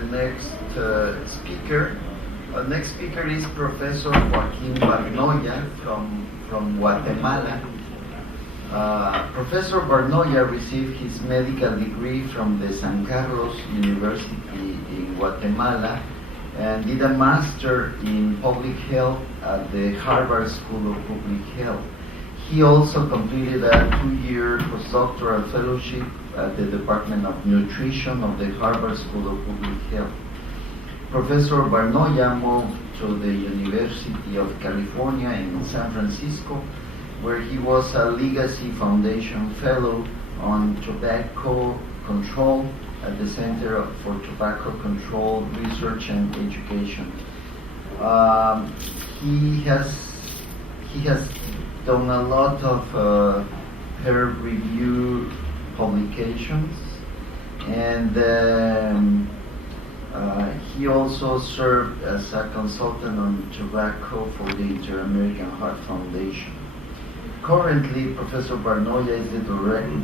the next speaker. Our next speaker is Professor Joaquin Barnoya from Guatemala. Professor Barnoya received his medical degree from the San Carlos University in Guatemala and did a master in public health at the Harvard School of Public Health. He also completed a 2-year postdoctoral fellowship at the Department of Nutrition of the Harvard School of Public Health. Professor Barnoya moved to the University of California in San Francisco, where he was a Legacy Foundation Fellow on Tobacco Control at the Center for Tobacco Control Research and Education. He has done a lot of peer review publications, and he also served as a consultant on tobacco for the Inter-American Heart Foundation. Currently, Professor Barnoya is the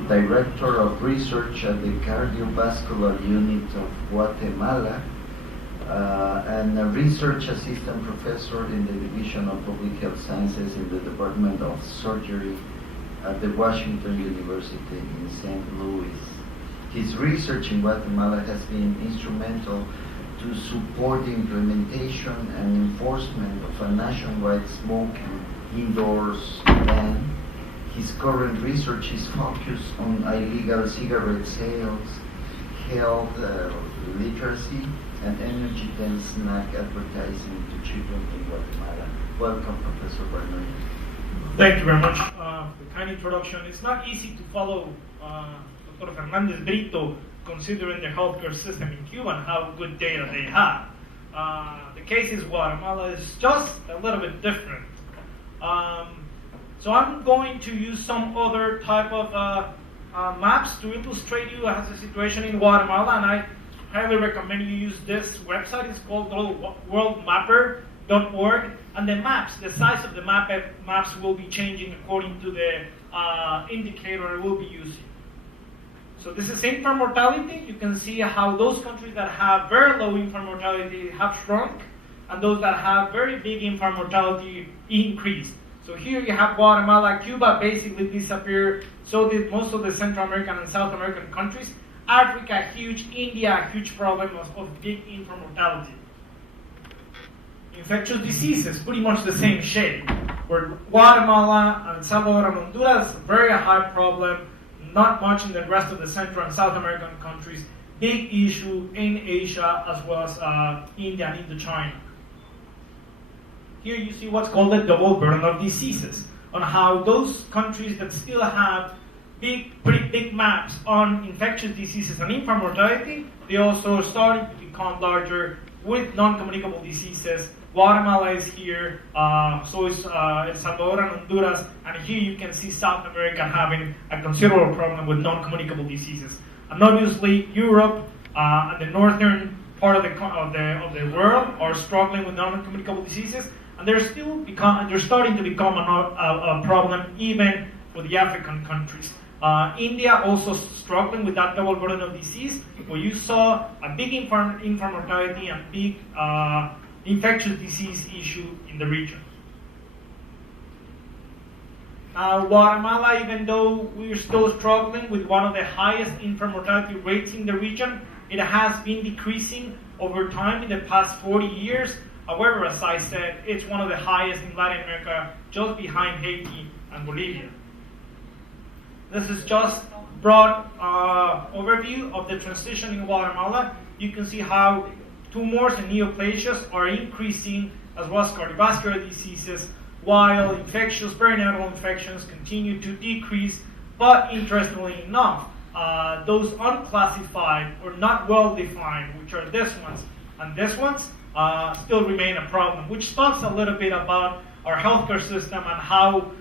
Director of Research at the Cardiovascular Unit of Guatemala and a Research Assistant Professor in the Division of Public Health Sciences in the Department of Surgery at the Washington University in St. Louis. His research in Guatemala has been instrumental to support the implementation and enforcement of a nationwide smoking indoors ban. His current research is focused on illegal cigarette sales, health literacy, and energy-dense snack advertising to children in Guatemala. Welcome, Professor Barnoya. Thank you very much for the kind introduction. It's not easy to follow Dr. Fernandez Brito, considering the healthcare system in Cuba and how good data they have. The case in Guatemala is just a little bit different. So I'm going to use some other type of maps to illustrate you as the situation in Guatemala, and I highly recommend you use this website. It's called worldmapper.org, and the maps, the size of the maps will be changing according to the indicator we'll be using. So this is infant mortality. You can see how those countries that have very low infant mortality have shrunk, and those that have very big infant mortality increased. So here you have Guatemala. Cuba basically disappeared. So did most of the Central American and South American countries. Africa, huge. India, huge problem of big infant mortality. Infectious diseases, pretty much the same shape. Where Guatemala and El Salvador and Honduras, very high problem. Not much in the rest of the Central and South American countries. Big issue in Asia as well as India and Indochina. Here you see what's called the double burden of diseases, on how those countries that still have pretty big maps on infectious diseases and infant mortality, they also starting to become larger with non-communicable diseases. Guatemala is here, so is El Salvador and Honduras, and here you can see South America having a considerable problem with non-communicable diseases. And obviously Europe and the northern part of the world are struggling with non-communicable diseases, and they're starting to become a problem even for the African countries. India also struggling with that double burden of disease, where you saw a big infant mortality and big infectious disease issue in the region. Guatemala, even though we're still struggling with one of the highest infant mortality rates in the region, it has been decreasing over time in the past 40 years. However, as I said, it's one of the highest in Latin America, just behind Haiti and Bolivia. This is just a broad overview of the transition in Guatemala. You can see how tumors and neoplasias are increasing, as well as cardiovascular diseases, while infectious perinatal infections continue to decrease. But interestingly enough, those unclassified or not well defined, which are this ones and this ones, still remain a problem, which talks a little bit about our healthcare system and how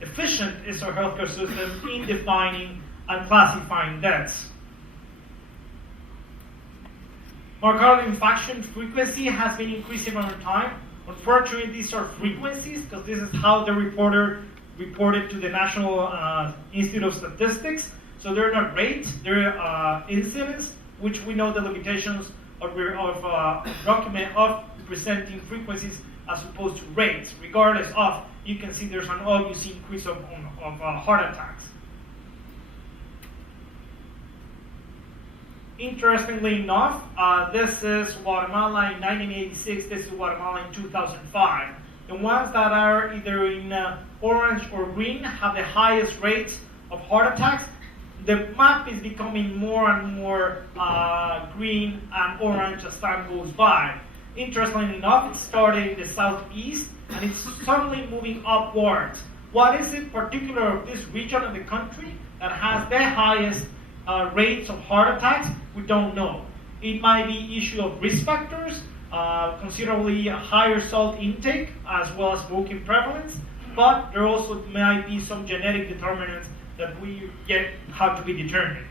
efficient is our healthcare system in defining and classifying deaths. Myocardial infarction frequency has been increasing over time. Unfortunately, these are frequencies because this is how the reporter reported to the National Institute of Statistics. So they're not rates, they're incidents, which we know the limitations document of presenting frequencies as opposed to rates. Regardless of, you can see there's an obvious increase of heart attacks. Interestingly enough, this is Guatemala in 1986, this is Guatemala in 2005. The ones that are either in orange or green have the highest rates of heart attacks. The map is becoming more and more green and orange as time goes by. Interestingly enough, it started in the southeast and it's suddenly moving upwards. What is it particular of this region of the country that has the highest rates of heart attacks? We don't know. It might be issue of risk factors, considerably higher salt intake, as well as smoking prevalence, but there also might be some genetic determinants that we yet have to be determined.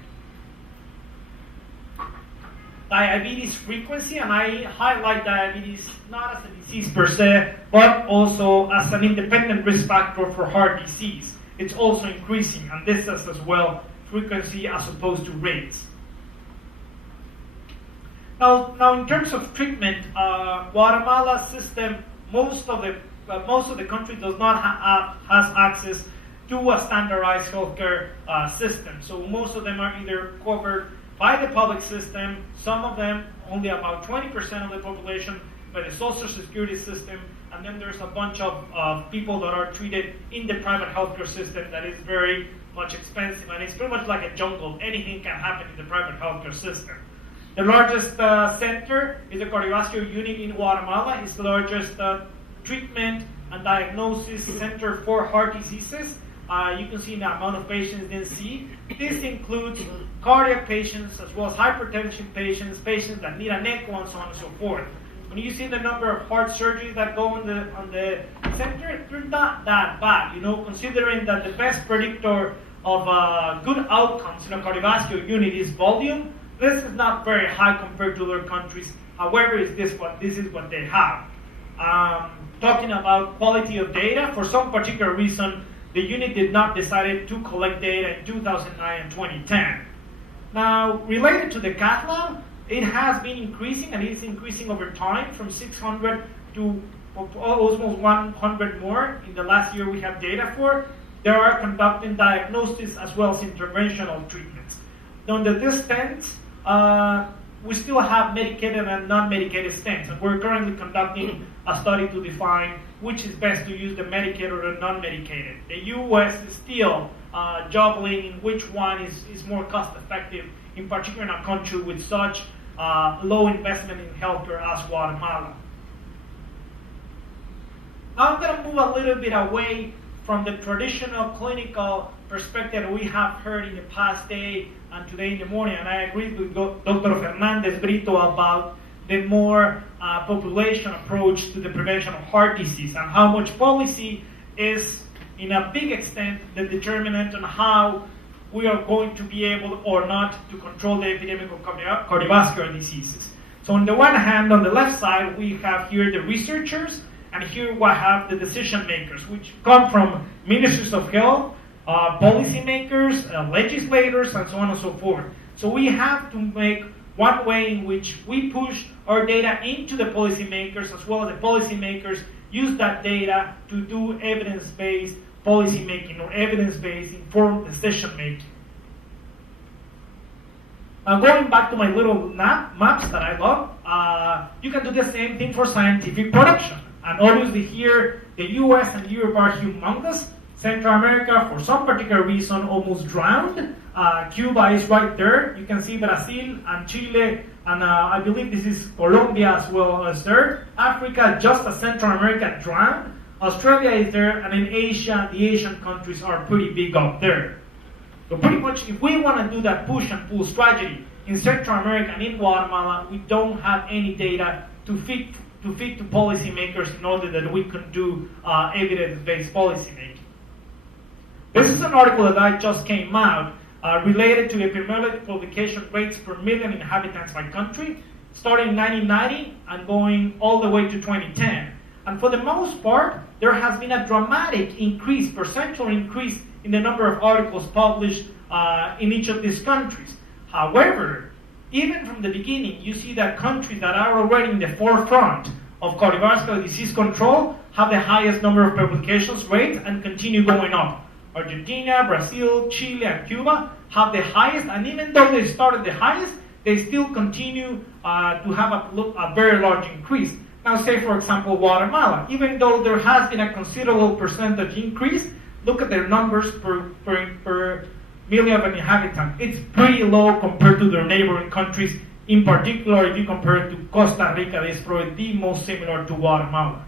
Diabetes frequency, and I highlight diabetes not as a disease per se, but also as an independent risk factor for heart disease. It's also increasing, and this is as well frequency as opposed to rates. Now in terms of treatment, Guatemala system, most of the country does not has access to a standardized healthcare system. So most of them are either covered by the public system, some of them, only about 20% of the population, by the social security system, and then there's a bunch of people that are treated in the private healthcare system that is very much expensive, and it's pretty much like a jungle. Anything can happen in the private healthcare system. The largest center is the Cardiovascular unit in Guatemala. It's the largest treatment and diagnosis center for heart diseases. You can see the amount of patients in C. This includes cardiac patients as well as hypertension patients, patients that need an echo, and so on and so forth. When you see the number of heart surgeries that go on the center, they're not that bad, considering that the best predictor of good outcomes in a cardiovascular unit is volume. This is not very high compared to other countries. However, this is what they have. Talking about quality of data, for some particular reason, the unit did not decide to collect data in 2009 and 2010. Now, related to the cath lab, it has been increasing, and it's increasing over time from 600 to almost 100 more in the last year we have data for. They are conducting diagnosis as well as interventional treatments. Under this stents, we still have medicated and non-medicated stents, and we're currently conducting a study to define which is best to use, the medicated or the non-medicated. The US is still juggling in which one is more cost-effective, in particular in a country with such low investment in healthcare as Guatemala. Now I'm going to move a little bit away from the traditional clinical perspective that we have heard in the past day and today in the morning, and I agree with Dr. Fernandez Brito about the more population approach to the prevention of heart disease, and how much policy is, in a big extent, the determinant on how we are going to be able or not to control the epidemic of cardiovascular diseases. So on the one hand, on the left side, we have here the researchers, and here we have the decision makers, which come from ministries of health, policymakers, legislators, and so on and so forth. So we have to make one way in which we push our data into the policymakers, as well as the policymakers use that data to do evidence-based policymaking or evidence-based informed decision-making. Now going back to my little maps that I love, you can do the same thing for scientific production. And obviously here, the US and Europe are humongous. Central America, for some particular reason, almost drowned. Cuba is right there. You can see Brazil and Chile, and I believe this is Colombia as well as there. Africa, just as Central America, drowned. Australia is there, and in Asia, the Asian countries are pretty big up there. So pretty much, if we want to do that push and pull strategy in Central America and in Guatemala, we don't have any data to feed to policymakers in order that we can do evidence-based policymaking. This is an article that I just came out related to epidemiologic publication rates per million inhabitants by country, starting in 1990 and going all the way to 2010. And for the most part, there has been a dramatic increase, percentual increase in the number of articles published in each of these countries. However, even from the beginning, you see that countries that are already in the forefront of cardiovascular disease control have the highest number of publications rates and continue going up. Argentina, Brazil, Chile, and Cuba have the highest, and even though they started the highest, they still continue to have a very large increase. Now, say, for example, Guatemala. Even though there has been a considerable percentage increase, look at their numbers per million of an inhabitant. It's pretty low compared to their neighboring countries. In particular, if you compare it to Costa Rica, it's probably the most similar to Guatemala.